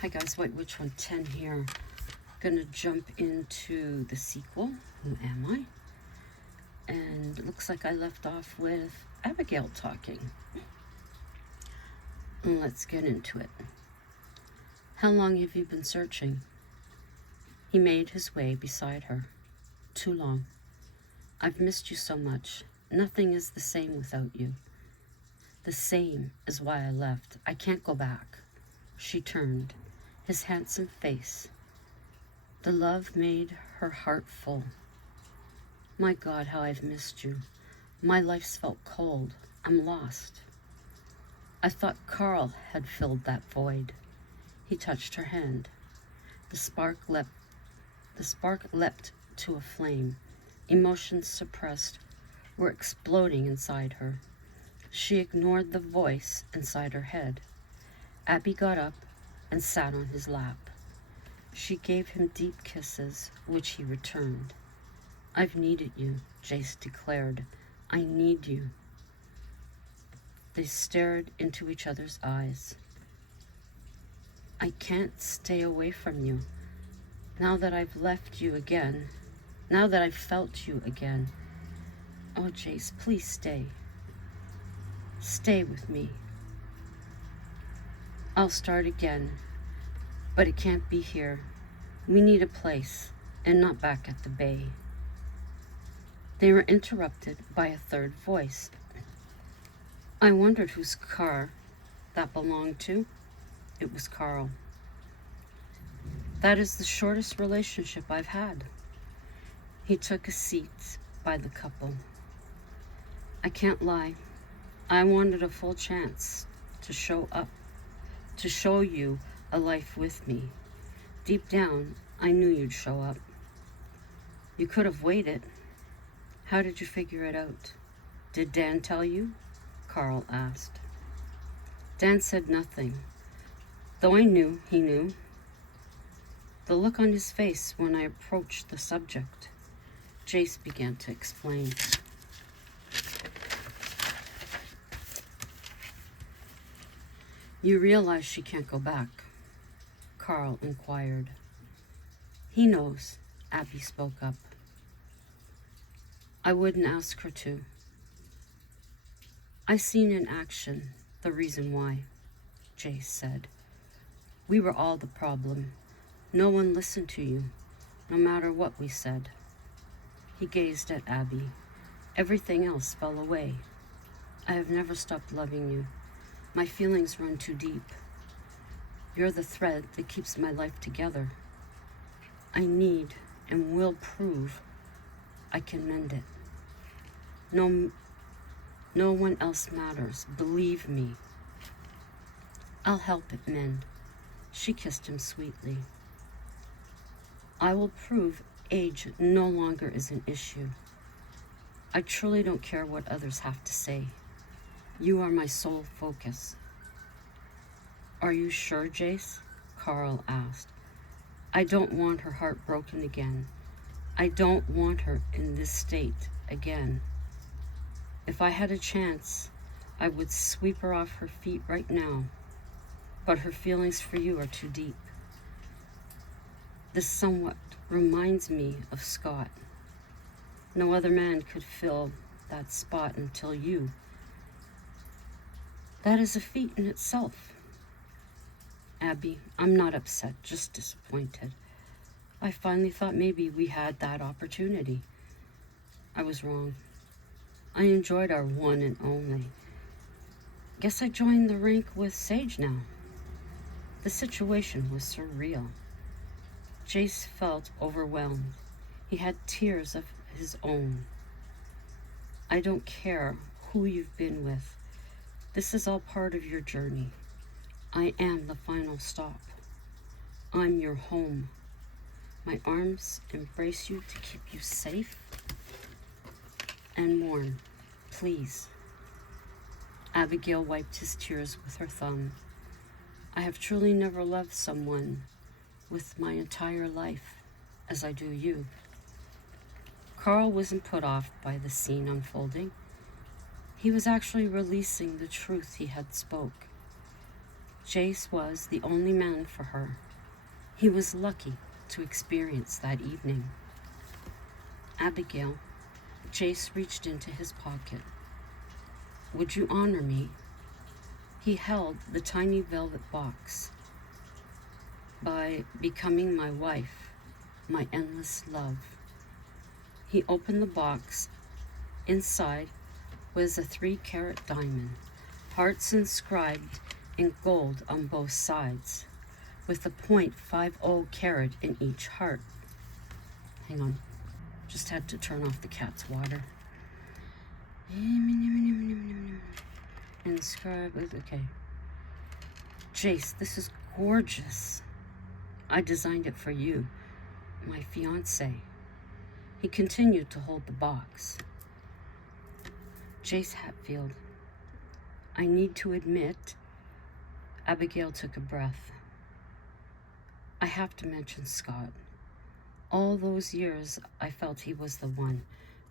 Hi guys, White Witch 110 here. Gonna jump into the sequel, Who Am I? And it looks like I left off with Abigail talking. Let's get into it. How long have you been searching? He made his way beside her. Too long. I've missed you so much. Nothing is the same without you. The same is why I left. I can't go back. She turned, his handsome face. The love made her heart full. My God, how I've missed you. My life's felt cold. I'm lost. I thought Carl had filled that void. He touched her hand. The spark leapt to a flame. Emotions suppressed were exploding inside her. She ignored the voice inside her head. Abby got up and sat on his lap. She gave him deep kisses, which he returned. I've needed you, Jace declared. I need you. They stared into each other's eyes. I can't stay away from you. Now that I've left you again, now that I've felt you again. Oh, Jace, please stay. Stay with me. I'll start again, but it can't be here. We need a place, and not back at the bay. They were interrupted by a third voice. I wondered whose car that belonged to. It was Carl. That is the shortest relationship I've had. He took a seat by the couple. I can't lie. I wanted a full chance to show you a life with me. Deep down, I knew you'd show up. You could have waited. How did you figure it out? Did Dan tell you? Carl asked. Dan said nothing, though I knew he knew. The look on his face when I approached the subject. Jace began to explain. You realize she can't go back? Carl inquired. He knows, Abby spoke up. I wouldn't ask her to. I seen in action the reason why, Jace said. We were all the problem. No one listened to you, no matter what we said. He gazed at Abby. Everything else fell away. I have never stopped loving you. My feelings run too deep. You're the thread that keeps my life together. I need and will prove I can mend it. No one else matters. Believe me. I'll help it mend. She kissed him sweetly. I will prove age no longer is an issue. I truly don't care what others have to say. You are my sole focus. Are you sure, Jace? Carl asked. I don't want her heart broken again. I don't want her in this state again. If I had a chance, I would sweep her off her feet right now. But her feelings for you are too deep. This somewhat reminds me of Scott. No other man could fill that spot until you. That is a feat in itself. Abby, I'm not upset, just disappointed. I finally thought maybe we had that opportunity. I was wrong. I enjoyed our one and only. Guess I joined the rank with Sage now. The situation was surreal. Jace felt overwhelmed. He had tears of his own. I don't care who you've been with. This is all part of your journey. I am the final stop. I'm your home. My arms embrace you to keep you safe and warm. Please. Abigail wiped his tears with her thumb. I have truly never loved someone with my entire life as I do you. Carl wasn't put off by the scene unfolding. He was actually releasing the truth he had spoke. Jace was the only man for her. He was lucky to experience that evening. Abigail, Jace reached into his pocket. Would you honor me? He held the tiny velvet box. By becoming my wife, my endless love. He opened the box. Inside was a 3-carat diamond, hearts inscribed in gold on both sides, with a .50 carat in each heart. Hang on, just had to turn off the cat's water. Inscribed with, okay. Jace, this is gorgeous. I designed it for you, my fiancé. He continued to hold the box. Jace Hatfield, I need to admit, Abigail took a breath. I have to mention Scott. All those years I felt he was the one.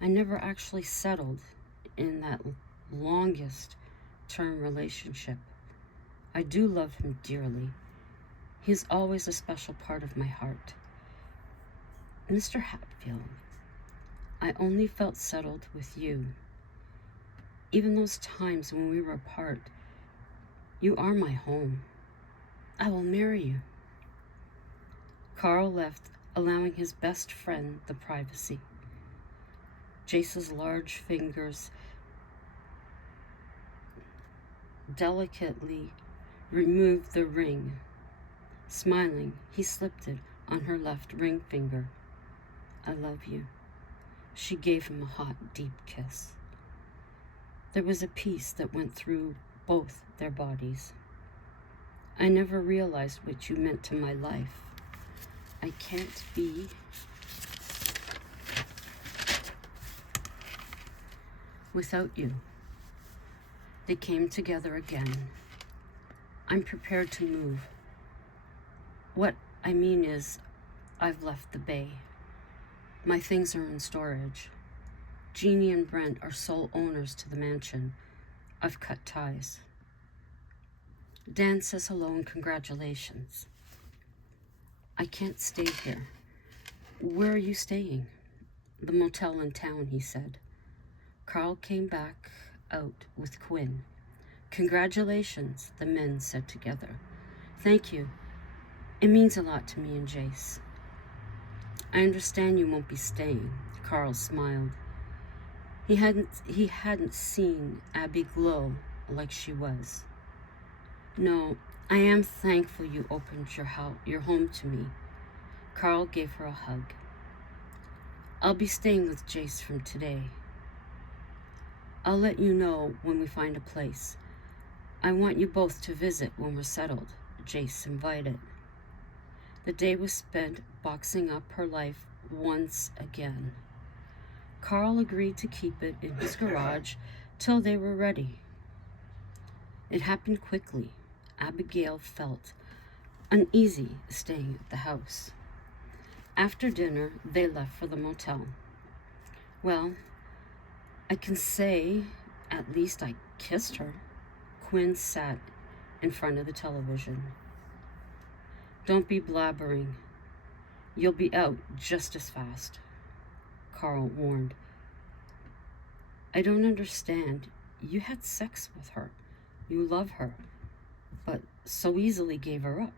I never actually settled in that longest term relationship. I do love him dearly. He's always a special part of my heart. Mr. Hatfield, I only felt settled with you. Even those times when we were apart, you are my home. I will marry you. Carl left, allowing his best friend the privacy. Jace's large fingers delicately removed the ring. Smiling, he slipped it on her left ring finger. I love you. She gave him a hot, deep kiss. There was a peace that went through both their bodies. I never realized what you meant to my life. I can't be without you. They came together again. I'm prepared to move. What I mean is, I've left the bay. My things are in storage. Jeannie and Brent are sole owners to the mansion. I've cut ties. Dan says hello and congratulations. I can't stay here. Where are you staying? The motel in town, he said. Carl came back out with Quinn. Congratulations, the men said together. Thank you. It means a lot to me and Jace. I understand you won't be staying, Carl smiled. He hadn't seen Abby glow like she was. No, I am thankful you opened your home to me. Carl gave her a hug. I'll be staying with Jace from today. I'll let you know when we find a place. I want you both to visit when we're settled, Jace invited. The day was spent boxing up her life once again. Carl agreed to keep it in his garage till they were ready. It happened quickly. Abigail felt uneasy staying at the house. After dinner, they left for the motel. Well, I can say at least I kissed her. Quinn sat in front of the television. Don't be blabbering. You'll be out just as fast, Carl warned. I don't understand. You had sex with her. You love her, but so easily gave her up.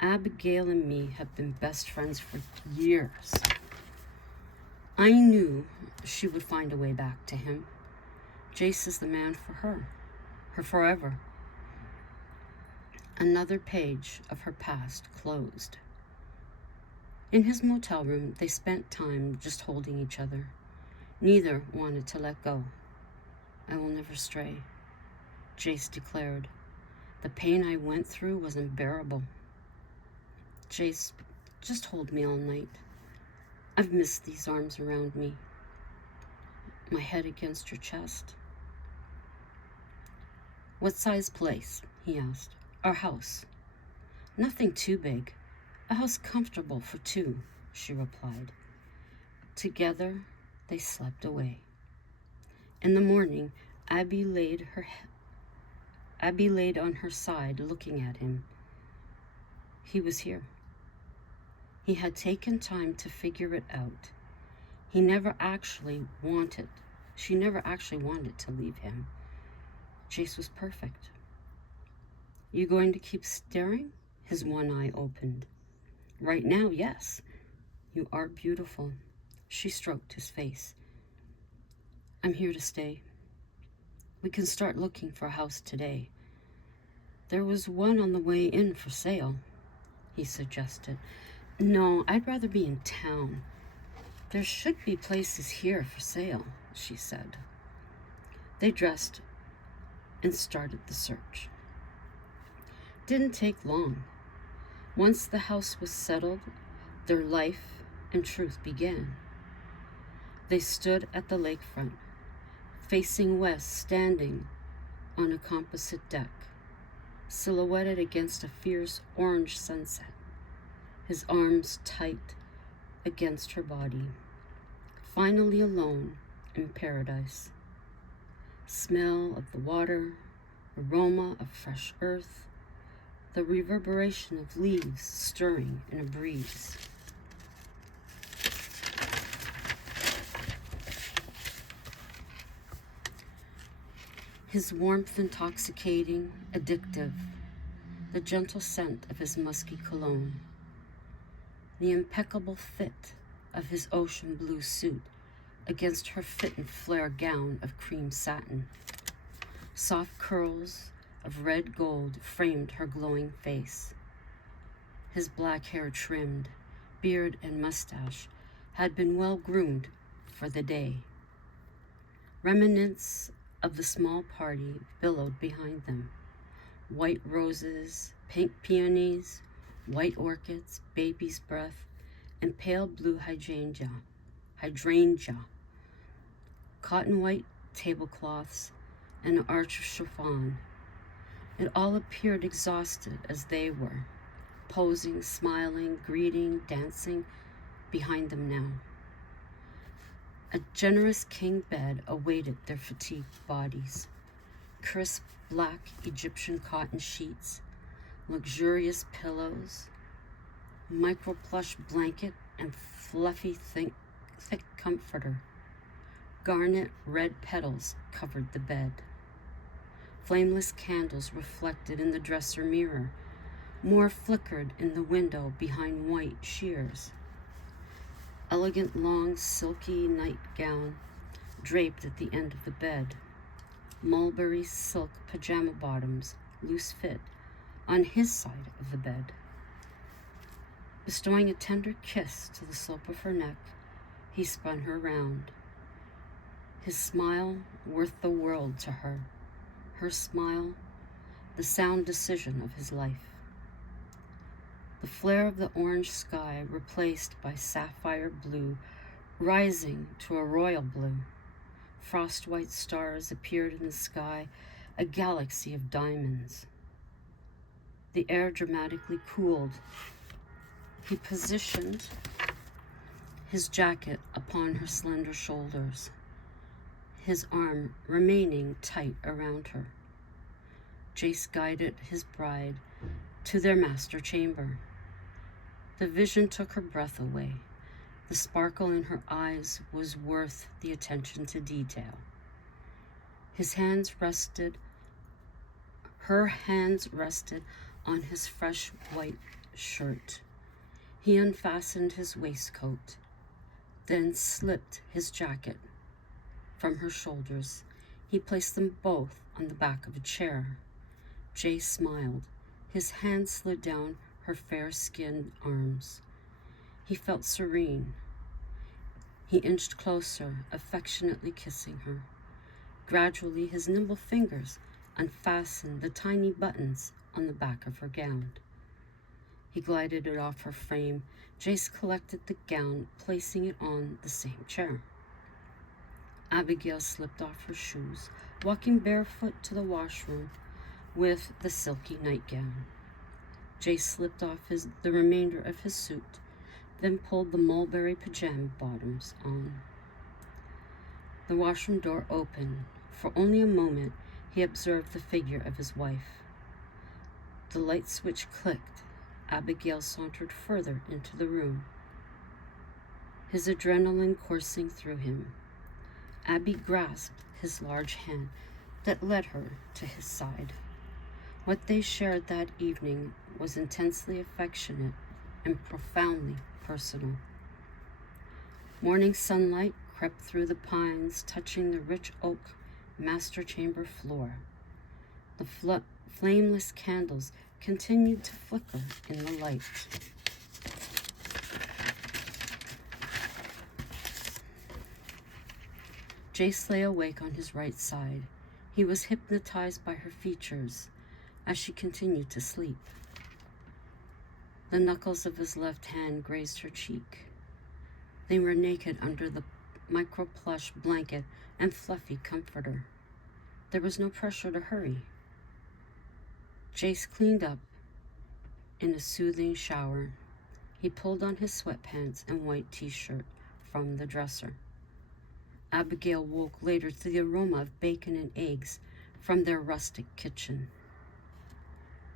Abigail and me have been best friends for years. I knew she would find a way back to him. Jace is the man for her forever. Another page of her past closed. In his motel room, they spent time just holding each other. Neither wanted to let go. I will never stray, Jace declared. The pain I went through was unbearable. Jace, just hold me all night. I've missed these arms around me. My head against your chest. What size place? He asked. Our house. Nothing too big. A house comfortable for two, she replied. Together, they slept away. In the morning, Abby laid Abby laid on her side, looking at him. He was here. He had taken time to figure it out. She never actually wanted to leave him. Jace was perfect. You going to keep staring? His one eye opened. Right now, yes. You are beautiful. She stroked his face. I'm here to stay. We can start looking for a house today. There was one on the way in for sale, he suggested. No, I'd rather be in town. There should be places here for sale, she said. They dressed and started the search. Didn't take long. Once the house was settled, their life and truth began. They stood at the lakefront, facing west, standing on a composite deck, silhouetted against a fierce orange sunset, his arms tight against her body, finally alone in paradise. Smell of the water, aroma of fresh earth, the reverberation of leaves stirring in a breeze. His warmth intoxicating, addictive, the gentle scent of his musky cologne, the impeccable fit of his ocean blue suit against her fit and flare gown of cream satin. Soft curls of red gold framed her glowing face. His black hair trimmed, beard and mustache had been well groomed for the day. Remnants of the small party billowed behind them. White roses, pink peonies, white orchids, baby's breath, and pale blue hydrangea, cotton white tablecloths, and an arch of chiffon. It all appeared exhausted as they were, posing, smiling, greeting, dancing behind them now. A generous king bed awaited their fatigued bodies. Crisp black Egyptian cotton sheets, luxurious pillows, micro plush blanket, and fluffy thick comforter. Garnet red petals covered the bed. Flameless candles reflected in the dresser mirror. More flickered in the window behind white shears. Elegant long silky nightgown draped at the end of the bed. Mulberry silk pajama bottoms, loose fit, on his side of the bed. Bestowing a tender kiss to the slope of her neck, he spun her round. His smile worth the world to her. Her smile, the sound decision of his life. The flare of the orange sky replaced by sapphire blue, rising to a royal blue. Frost-white stars appeared in the sky, a galaxy of diamonds. The air dramatically cooled. He positioned his jacket upon her slender shoulders, his arm remaining tight around her. Jace guided his bride to their master chamber. The vision took her breath away. The sparkle in her eyes was worth the attention to detail. Her hands rested on his fresh white shirt. He unfastened his waistcoat, then slipped his jacket from her shoulders. He placed them both on the back of a chair. Jay smiled. His hand slid down her fair-skinned arms. He felt serene. He inched closer, affectionately kissing her. Gradually, his nimble fingers unfastened the tiny buttons on the back of her gown. He glided it off her frame. Jace collected the gown, placing it on the same chair. Abigail slipped off her shoes, walking barefoot to the washroom with the silky nightgown. Jace slipped off the remainder of his suit, then pulled the mulberry pajama bottoms on. The washroom door opened. For only a moment, he observed the figure of his wife. The light switch clicked. Abigail sauntered further into the room, his adrenaline coursing through him. Abby grasped his large hand that led her to his side. What they shared that evening was intensely affectionate and profoundly personal. Morning sunlight crept through the pines, touching the rich oak master chamber floor. The flameless candles continued to flicker in the light. Jace lay awake on his right side. He was hypnotized by her features as she continued to sleep. The knuckles of his left hand grazed her cheek. They were naked under the micro-plush blanket and fluffy comforter. There was no pressure to hurry. Jace cleaned up in a soothing shower. He pulled on his sweatpants and white t-shirt from the dresser. Abigail woke later to the aroma of bacon and eggs from their rustic kitchen.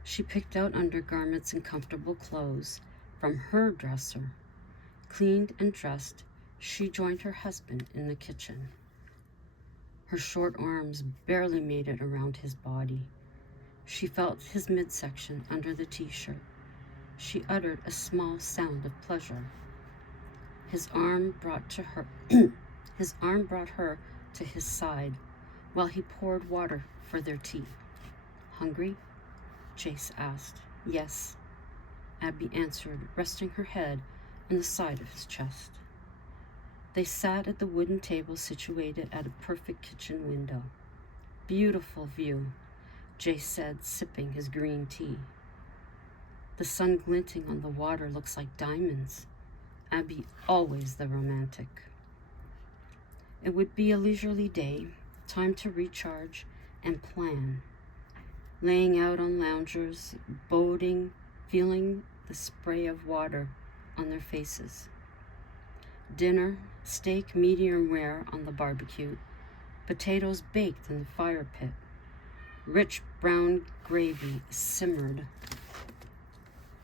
She picked out undergarments and comfortable clothes from her dresser. Cleaned and dressed, she joined her husband in the kitchen. Her short arms barely made it around his body. She felt his midsection under the t-shirt. She uttered a small sound of pleasure. His arm brought her to his side while he poured water for their tea. Hungry? Jace asked. Yes, Abby answered, resting her head on the side of his chest. They sat at the wooden table situated at a perfect kitchen window. Beautiful view, Jace said, sipping his green tea. The sun glinting on the water looks like diamonds. Abby, always the romantic. It would be a leisurely day, time to recharge and plan. Laying out on loungers, boating, feeling the spray of water on their faces. Dinner, steak medium rare on the barbecue, potatoes baked in the fire pit. Rich brown gravy simmered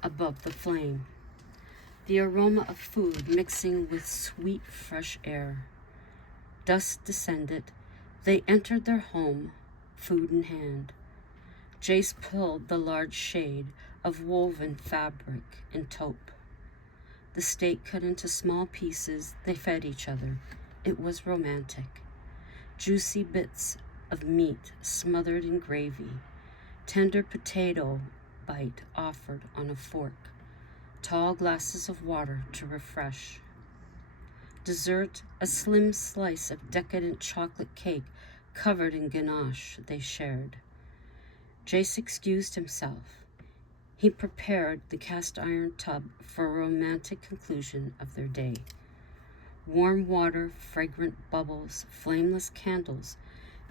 above the flame. The aroma of food mixing with sweet fresh air. Dusk descended. They entered their home, food in hand. Jace pulled the large shade of woven fabric and taupe. The steak cut into small pieces, they fed each other. It was romantic. Juicy bits of meat smothered in gravy. Tender potato bite offered on a fork. Tall glasses of water to refresh. Dessert, a slim slice of decadent chocolate cake covered in ganache they shared. Jace excused himself. He prepared the cast iron tub for a romantic conclusion of their day. Warm water, fragrant bubbles, flameless candles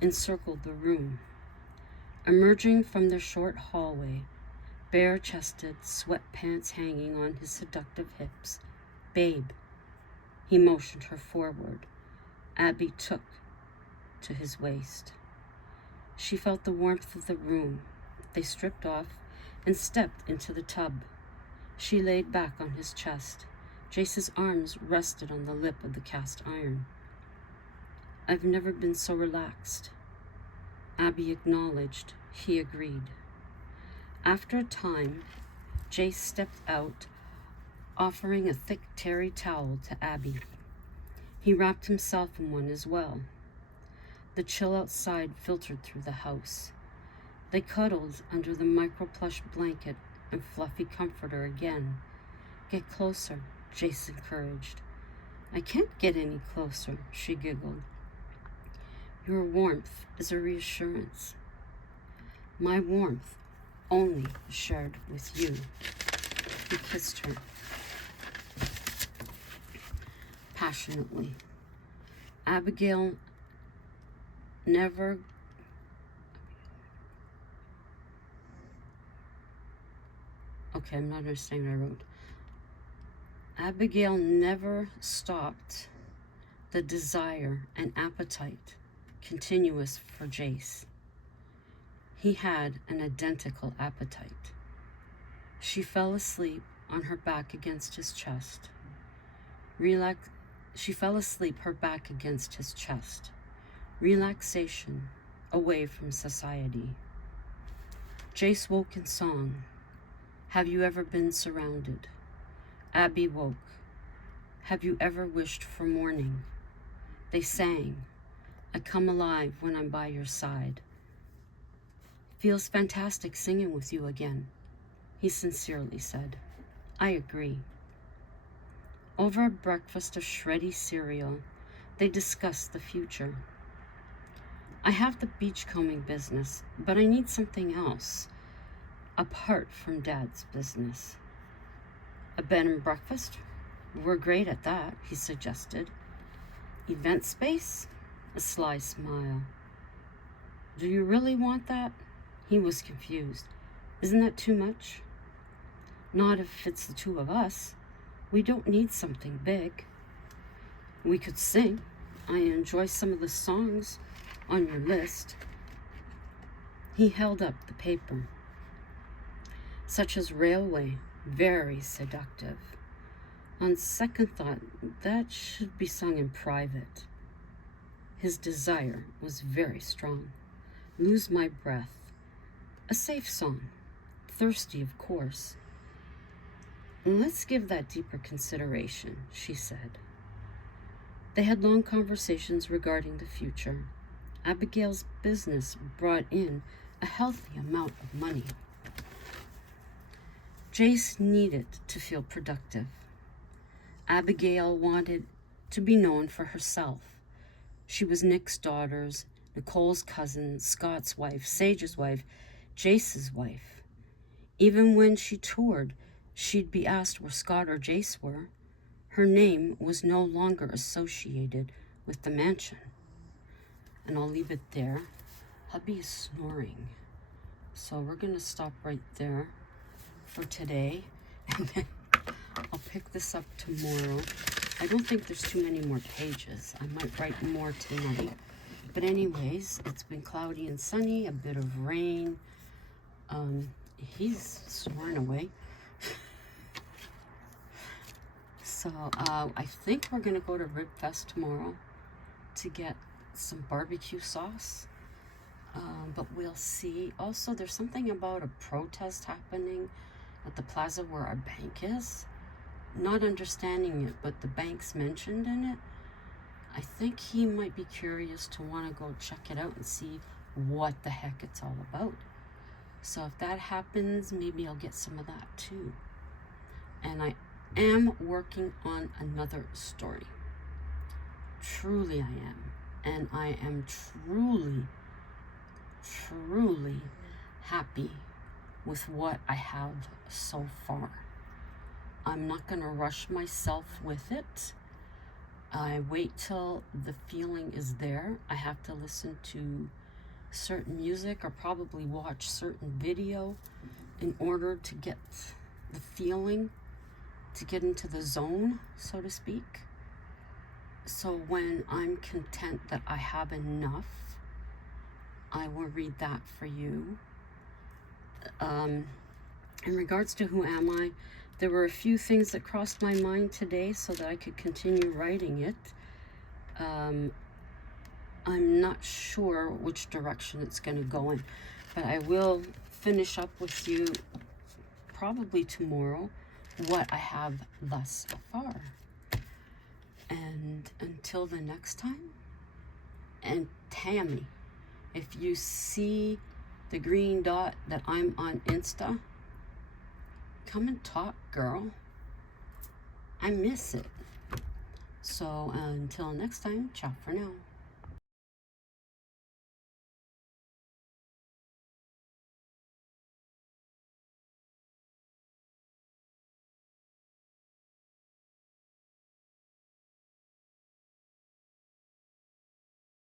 encircled the room. Emerging from their short hallway, bare-chested, sweatpants hanging on his seductive hips. Babe. He motioned her forward. Abby took to his waist. She felt the warmth of the room. They stripped off and stepped into the tub. She laid back on his chest. Jace's arms rested on the lip of the cast iron. I've never been so relaxed. Abby acknowledged. He agreed. After a time, Jace stepped out, offering a thick terry towel to Abby. He wrapped himself in one as well. The chill outside filtered through the house. They cuddled under the micro-plush blanket and fluffy comforter again. Get closer, Jace encouraged. I can't get any closer, she giggled. Your warmth is a reassurance. My warmth only shared with you. He kissed her passionately. Abigail never I'm not understanding what I wrote. Abigail never stopped the desire and appetite continuous for Jace. He had an identical appetite. She fell asleep on her back against his chest. She fell asleep, her back against his chest. Relaxation, away from society. Jace woke in song. Have you ever been surrounded? Abby woke. Have you ever wished for morning? They sang. I come alive when I'm by your side. Feels fantastic singing with you again, he sincerely said. I agree. Over a breakfast of shreddy cereal, they discussed the future. I have the beachcombing business, but I need something else, apart from Dad's business. A bed and breakfast? We're great at that, he suggested. Event space? A sly smile. Do you really want that? He was confused. Isn't that too much? Not if it's the two of us. We don't need something big. We could sing. I enjoy some of the songs on your list. He held up the paper. Such as Railway, very seductive. On second thought, that should be sung in private. His desire was very strong. Lose My Breath. A safe song. Thirsty, of course. Let's give that deeper consideration, she said. They had long conversations regarding the future. Abigail's business brought in a healthy amount of money. Jace needed to feel productive. Abigail wanted to be known for herself. She was Nick's daughter's, Nicole's cousin, Scott's wife, Sage's wife, Jace's wife. Even when she toured, she'd be asked where Scott or Jace were. Her name was no longer associated with the mansion. And I'll leave it there. Hubby is snoring. So we're going to stop right there for today. And then I'll pick this up tomorrow. I don't think there's too many more pages. I might write more tonight. But anyways, it's been cloudy and sunny, a bit of rain. He's snoring away. So I think we're going to go to Rib Fest tomorrow to get some barbecue sauce. But we'll see. Also, there's something about a protest happening at the plaza where our bank is. Not understanding it, but the bank's mentioned in it. I think he might be curious to want to go check it out and see what the heck it's all about. So if that happens, maybe I'll get some of that too. And I am working on another story. Truly I am. And I am truly happy with what I have so far. I'm not going to rush myself with it. I wait till the feeling is there. I have to listen to certain music or probably watch certain video in order to get the feeling, to get into the zone, so to speak. So when I'm content that I have enough, I will read that for you. In regards to who am I, there were a few things that crossed my mind today so that I could continue writing it. I'm not sure which direction it's going to go in, but I will finish up with you probably tomorrow what I have thus far. And until the next time, and Tammy, if you see the green dot that I'm on Insta, come and talk, girl. I miss it. So until next time, ciao for now.